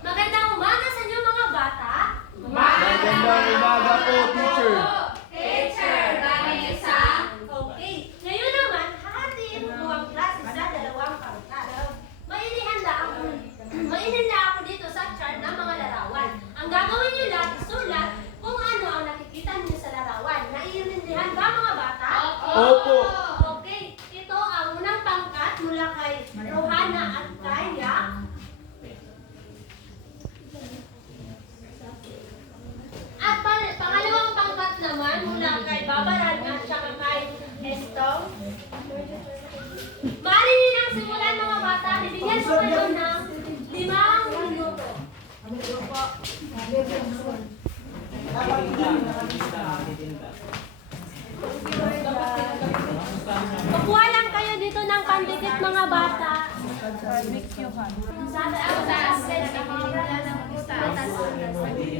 Magandang umaga sa inyo mga bata. Magandang umaga po, teacher. Teacher, bagay exam. Okay. Ngayon naman, hahatiin ko ang klase sa dalawang pangkat. Mainihanda ako dito sa chart ng mga larawan. Ang gagawin niyo lang, isulat kung ano ang nakikita niyo sa larawan. Naiintindihan ba mga bata? Opo. Okay. Ito ang unang pangkat mula kay Rohana at Kaya. At pangalawang pangkat naman mula kay Babaran at saka kay Estong. Maaari niyo nang simulan mga bata. Bibigyan ko kayo ng 5 minuto. Kukuha lang kayo dito ng pandikit mga bata.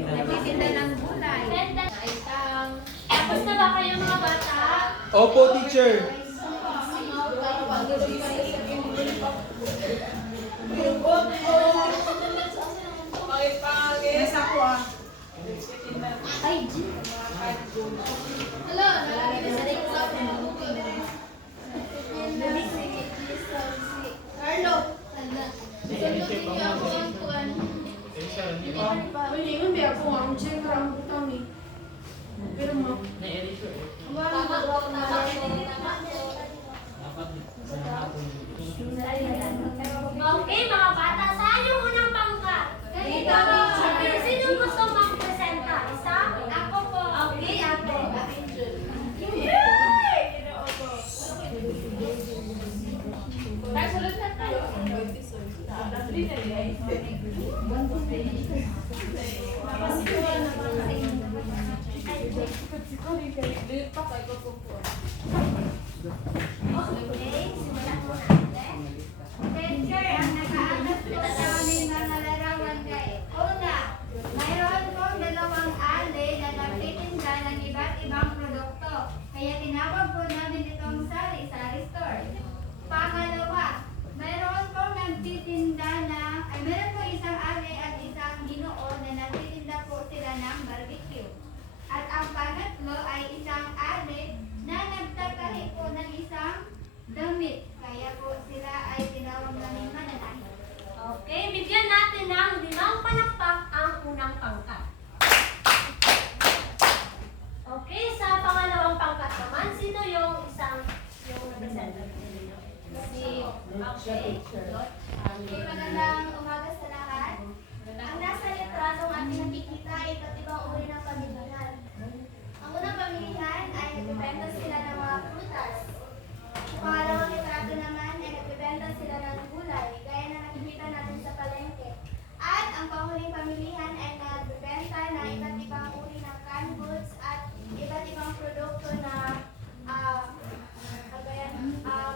Nagtitinda ng gulay. Tapos na ba kayo mga bata? Opo, teacher. Hello, Carlo. Okay mga bata, saan yung unang pangkat? Dito. Sino gusto mag-presenta? Isa? Ako po. Okay, ate. Nagsulot na tayo. Okay, simulan mo natin. Teacher, ang nakaangat po sa aming mga larawan kay una, mayroon pong dalawang ale na nagtitinda ng iba't ibang produkto. Kaya tinawag po namin itong sari-sari store. Pangalawa, mayroon pong nagtitinda mayroon pong isang ale at isang ginoo na nagtitinda po sila ng barbecue. At ang pangatlo ay isang ale na nagtatahi po ng isang damit. Kaya po sila ay tinawag namin mananahi. Okay, bigyan natin ng 5 palakpak ang unang pangkat. Okay, sa pangalawang pangkat naman, sino yung representative ninyo? Okay. Okay, magandang umaga sa lahat. Ang nasa litratong ating nakikita ay iba't ibang uri ng pamilihan. Ang unang pamilihan ay nagbibenta sila ng mga prutas. Sa pangalawang litrato naman ay nagbibenta sila ng gulay, gaya na nakikita natin sa palengke. At ang panghuling pamilihan ay nagbibenta ng iba't ibang uri ng canned goods at iba't ibang produkto na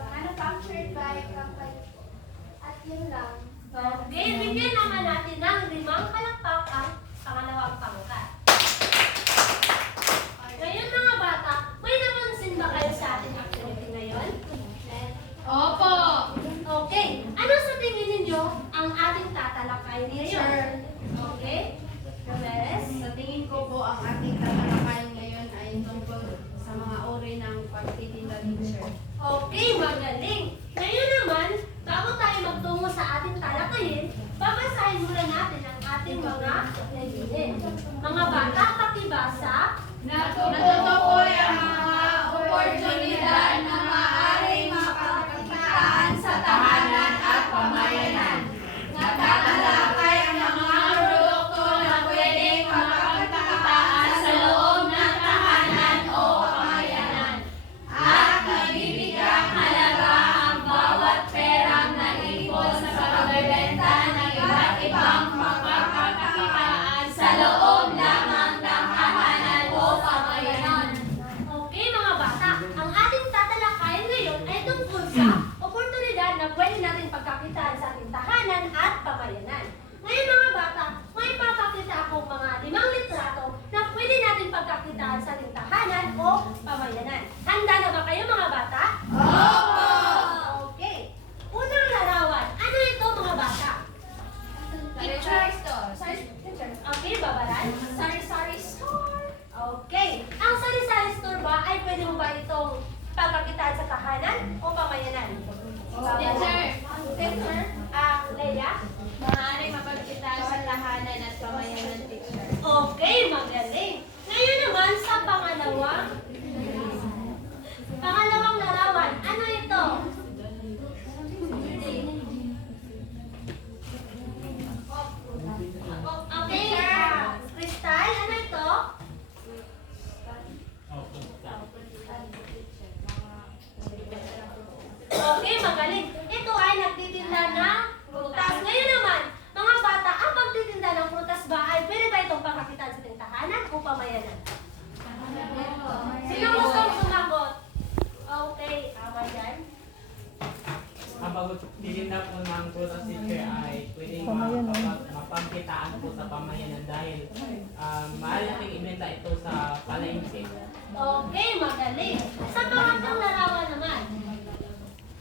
manufactured by company. At yun lang. Okay, bigyan naman natin ng 5 palakpak ang pangalawang pangkat. Ngayon mga bata, may napansin ba kayo sa ating activity ngayon? Opo! Okay, ano sa tingin ninyo ang ating tatalakay ngayon? Okay? Ramirez? Sa tingin ko po, ang ating tatalakayin ngayon ay tungkol sa mga uri ng pagtitinda teacher. Okay, magaling. Ngayon naman, bago tayo magtungo sa ating talakayin, babasahin muna natin ang ating mga nagilin. Mga bata, pakibasa. Natutukoy ang mga oportunidad na maaaring mapagkakitaan sa tahanan at pamayanan. Natatalakay ang mga produkto na pwedeng mapagkakitaan sa loob ng tahanan o pamayanan. At nabibigyang halaga ang bawat perang naipon sa pagbebenta ng iba't ibang mapagkakitaan sa loob lamang ng tahanan o pamayanan. Okay, mga bata, ang ating tatalakayin teacher ay pwedeng mapagkitaan po sa pamayanan dahil maaaring ibenta ito sa palengke. Okay, magaling. Sa pangatlong larawan naman.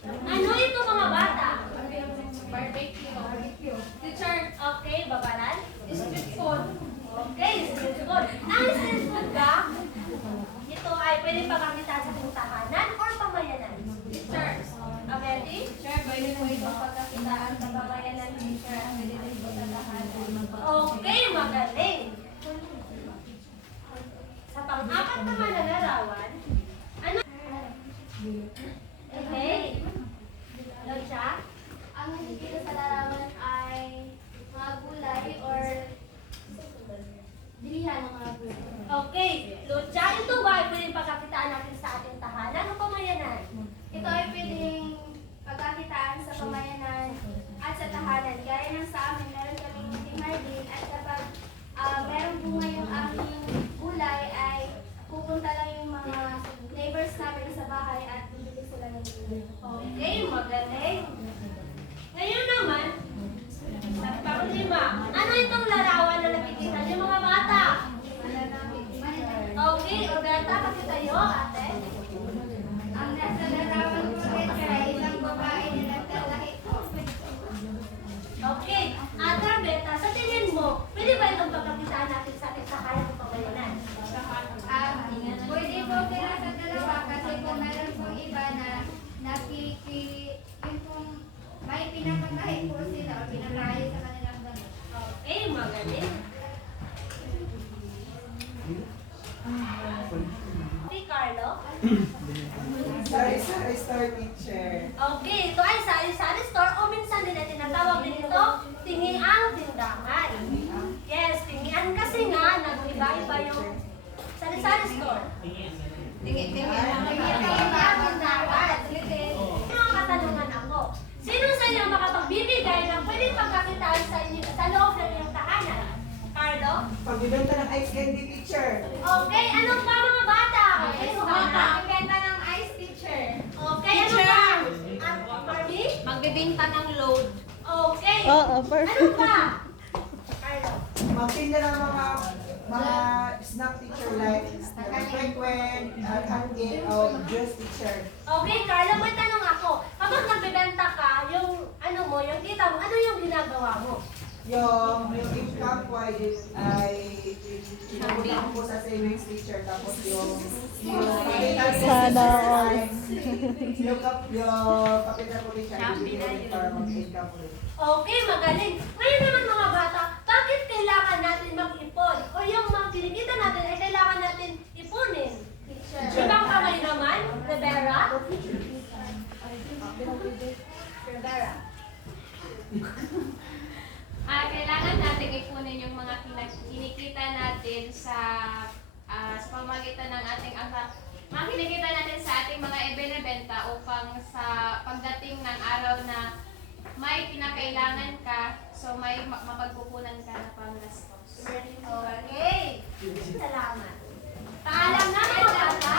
Ano ito mga bata? Barbecue. Teacher, Okay, babaran? street food. Okay, street food. Ang street food ba? Ito ay pwede pagkakitaan sa kung tahanan or pamayanan? Teacher, Amedy? teacher, pwede po itong pagkakitaan sa pamayanan, teacher. Pwede rin po sa tahanan. Okay, magaling. Sa pang-apat naman na larawan, ano? Okay. Locha? Ang nakikita sa larawan ay mga gulay or bilihan ng mga gulay. Okay. Locha, ito ba ay pwede pagkakitaan natin sa ating tahanan o pamayanan? Ito ay pwedeng pagkakitaan sa pamayanan at sa tahanan. Gaya ng sa amin, meron kaming timardin at kapag merong bunga yung aming gulay ay pupunta lang yung mga neighbors namin sa bahay at bibili sila ng gulay. Okay, magaling. Ngayon naman, sa pang-lima, ano itong larawan na nakikita niyo mga bata? Okay, Roberta, pakita niyo, ate. Ang nasa larawan ko rin ay isang babae na nagtalahi ko. Okay, ate Roberta, sa tingin mo, pwede ba itong pagkakitaan natin sa ating tahanan o pamayanan? Pwede po kaya sa dalawa kasi kung meron pong iba na yung pong may pinapatahin po sila o pinakayo sa kanilang gamit. Okay, magaling. Si Carlo? Sari-sari store teacher. Okay, ito ay sari-sari store o minsan din na tinatawag din ito tingiang tindahan. Yes, tingian kasi nga nag-iba-iba yung sari-sari store. Tingiang tindahan. May mga katanungan ako. Sino sa inyo makapagbibigay ng pwedeng pagkakitaan sa inyo sa loob ng inyong tahanan? Carlo? Pagbibenta ng ice candy teacher. Okay, ano pa mga bata? Okay, so bata. Benta ng ice teacher. Okay, ano pa? Barbie? Magbibinta ng load. Okay. Oo, Ano pa? Carlo? Magtinda ng mga snack teacher like kwek-kwek, hangin, o juice teacher. Okay, Carlo, may tanong ako. Kapag nagbebenta ka, yung ano mo, yung kita mo, ano yung ginagawa mo? Yung income ko ay pinapunta ko po sa savings teacher. Tapos yung kapital ko Sana all. yung kapital ko teacher para mag-income ulit. Okay, magaling. Ngayon naman mga bata, bakit kailangan natin mag-ipon? O yung mga kinikita natin ay kailangan natin ipunin? Ibang kamay naman, Rivera? Rivera. Kailangan natin ipunin yung mga kinikita natin sa pamagitan ng ating mga kinikita natin sa ating mga ibinebenta upang sa pagdating ng araw na may kinakailangan ka, so may mapagkukunan ka na panggastos. Okay. Salamat. Paalam na mga bata.